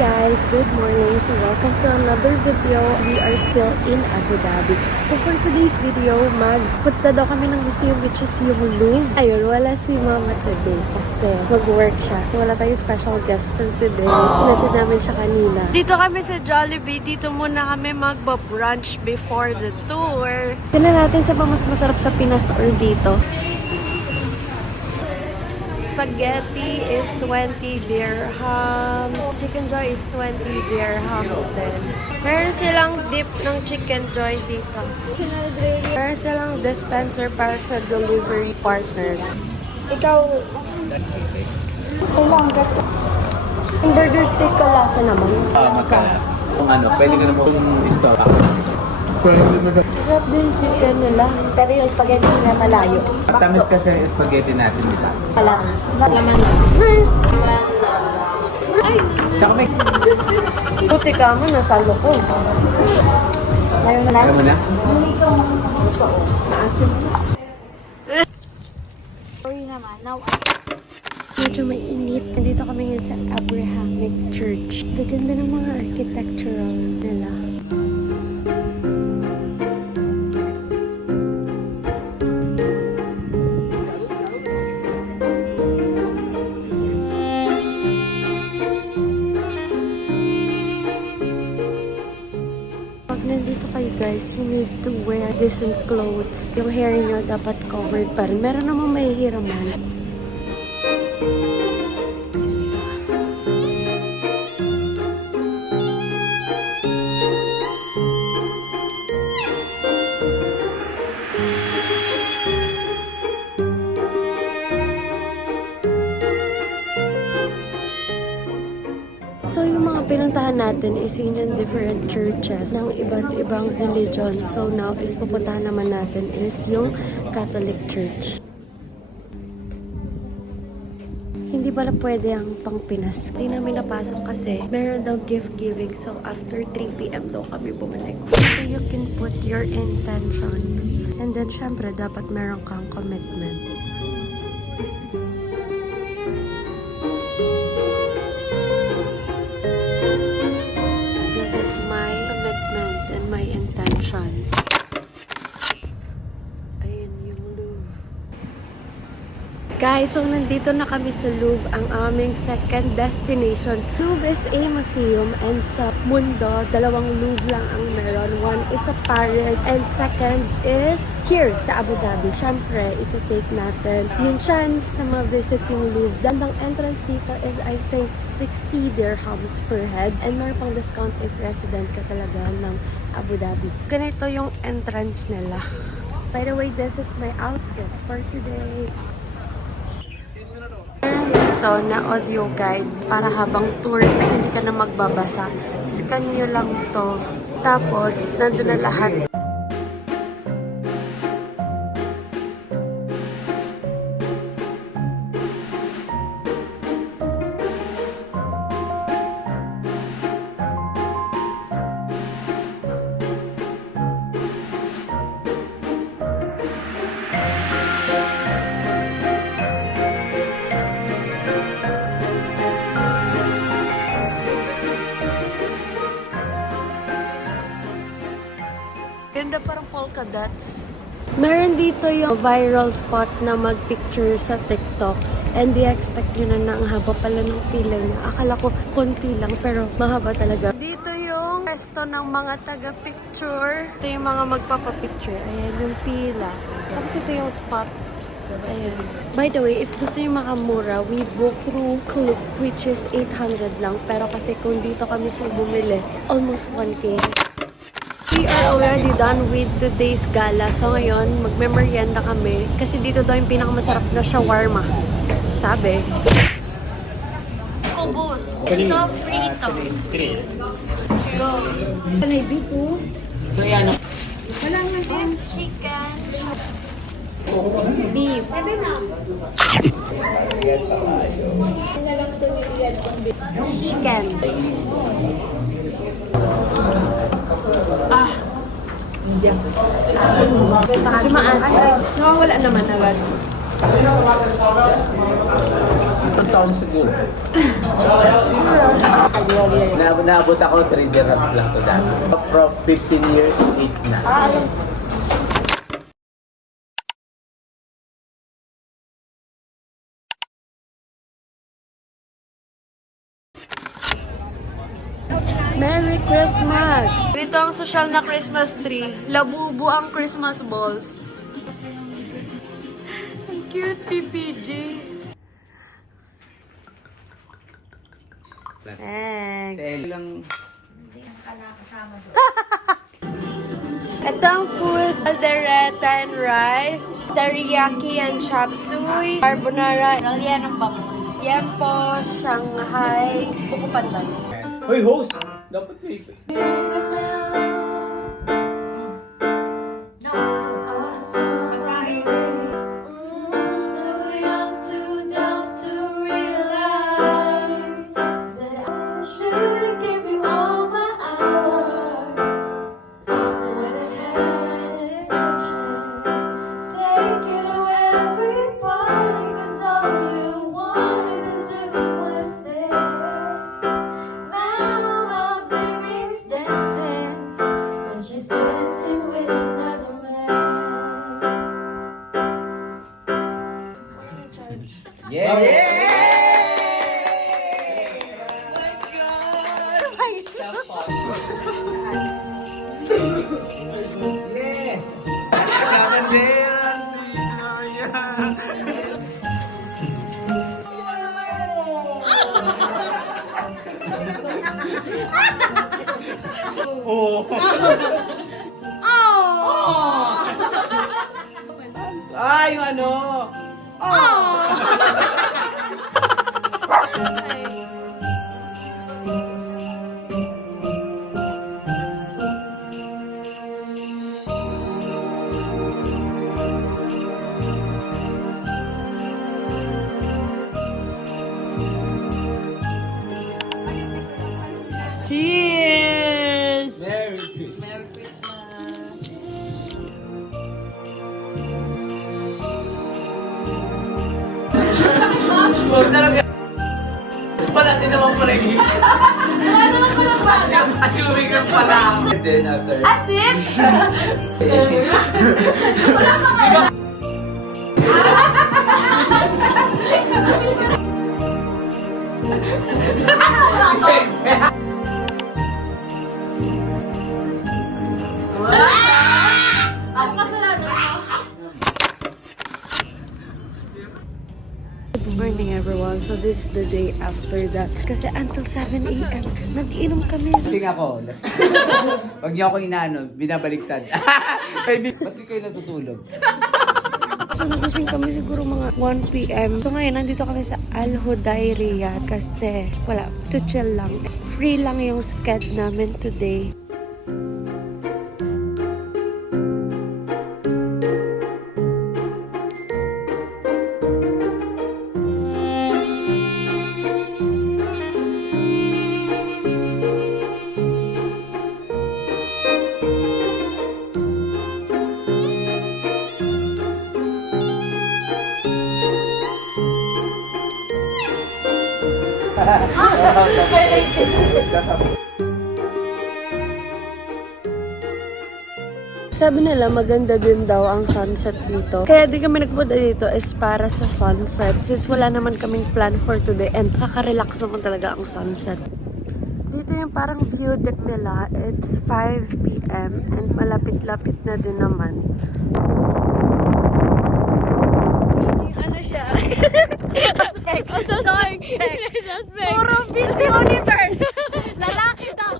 Guys, good morning. So welcome to another video. We are still in Abu Dhabi. So for today's video, magpunta daw kami ng museum which is yung Louvre. Ayun, wala si Mama today kasi mag-work siya. So wala tayong special guest for today. Pinatid namin siya kanina. Dito kami sa Jollibee. Dito muna kami magba-brunch before the tour. Tignan natin sa mas masarap sa Pinas or dito. Spaghetti is 20 dirham. Chicken Joy is 20 dirhams din. Meron silang dip ng Chicken Joy dito. Meron silang dispenser para sa delivery partners. Ikaw, yung burger steak ka lasa naman. Magkala. Kung ano, pwede ka na pong stop. Sarap din chicken nila. Pero yung spaghetti na malayo. Tamis kasi yung spaghetti natin nila. Alam. Laman lang. Saka may... Puti ka mo, nasalo ko. Ngayon na lang. Alam mo na? Maasim. Sorry naman. Now, Medyo mainit. Nandito kami ngayon sa Abrahamic Church. Gaganda ng mga architectural nila. Pag nandito kayo guys, you need to wear decent clothes. Yung hair nyo dapat covered pa rin. Meron namang mahihiraman. So, yung mga pinuntahan natin is yun yung different churches ng iba't ibang religion. So, now is pupuntahan naman natin is yung Catholic Church. Hindi pala pwede ang pang Pinas. Hindi namin napasok kasi meron daw gift giving. So, after 3 p.m. daw kami bumalik. So, you can put your intention. And then, syempre, dapat meron kang commitment. This is my commitment and my intention. Ayun yung Louvre. Guys, so nandito na kami sa Louvre, ang aming second destination. Louvre is a museum and sa mundo, dalawang Louvre lang ang meron. One is sa Paris and second is here sa Abu Dhabi. Siyempre, iti-take natin yung chance na ma-visit yung Louvre. Dandang entrance dito is I think 60 dirhams per head and meron pang discount if resident ka talaga ng Abu Dhabi. Ganito yung entrance nila. By the way, this is my outfit for today. Ito na audio guide para habang tour kasi hindi ka na magbabasa. Scan nyo lang to. Tapos, nandun na lahat. Ganda parang polka dots. Meron dito yung viral spot na mag-picture sa TikTok. And di-expect nyo na ang haba pala ng pila niya. Akala ko konti lang pero mahaba talaga. Dito yung resto ng mga taga-picture. Ito yung mga magpapapicture. Ayan yung pila. Tapos ito yung spot. Ayan. By the way, if gusto nyo makamura, we book through Klook which is 800 lang. Pero kasi kung dito ka mismo bumili, almost 1K. We are already done with today's gala. So ngayon, magme-merienda kami. Kasi dito daw yung pinakamasarap na shawarma. Sabi. Kubus. Ito, frito. Go. Kanay bito. So yan. This chicken. Beef. Chicken. Maasim. Nawawala naman agad. taon siguro. Naabot ako 3 dirhams lang to dati. From 15 years, 8 na. Merry Christmas! Dito ang social na Christmas tree. Labubo ang Christmas balls. Ang cute, PPG. Thanks. Lang. Ito ang food. Caldereta and rice. Teriyaki and chop suey. Carbonara. Yan ang bangus. Yempo, Shanghai. Buko pandan. Hoy, host! Dapat may... Ah, yung ano! Cheers! Merry Christmas! Huwag talaga. Wala din naman pala yung Wala naman pala ba? assuming ka pala. And then after... Asip? Ang kasalanan mo. Good morning everyone. So this is the day after that. Kasi until 7 a.m. nag-inom kami. Lasing ako. Pag niyo ako inaano, binabaliktad. Ba't di kayo natutulog? So nagising kami siguro mga 1 p.m. So ngayon nandito kami sa Al Hudayriyah kasi wala, to chill lang. Free lang yung sked namin today. Sabi nila maganda din daw ang sunset dito. Kaya di kami nagpunta dito is para sa sunset. Since wala naman kaming plan for today and kaka-relax naman talaga ang sunset. Dito yung parang view deck nila. It's 5 p.m. and malapit-lapit na din naman. Ano siya? Suspect. Puro busy universe. Lalaki daw.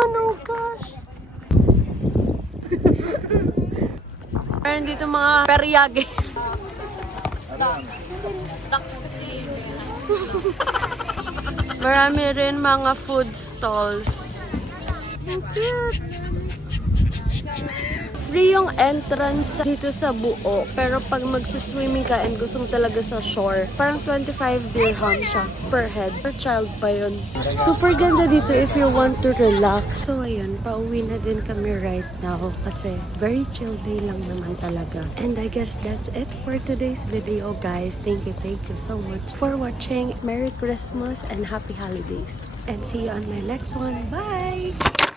Oh gosh. Meron dito mga peryage. Ducks kasi. Marami rin mga food stalls. Cute. Free yung entrance dito sa buo. Pero pag magsuswimming ka and gusto mo talaga sa shore, parang 25 dirham siya per head. Per child pa yun. Super ganda dito if you want to relax. So ayun, pauwi na din kami right now kasi very chill day lang naman talaga. And I guess that's it for today's video, guys. Thank you so much for watching. Merry Christmas and Happy Holidays. And see you on my next one. Bye!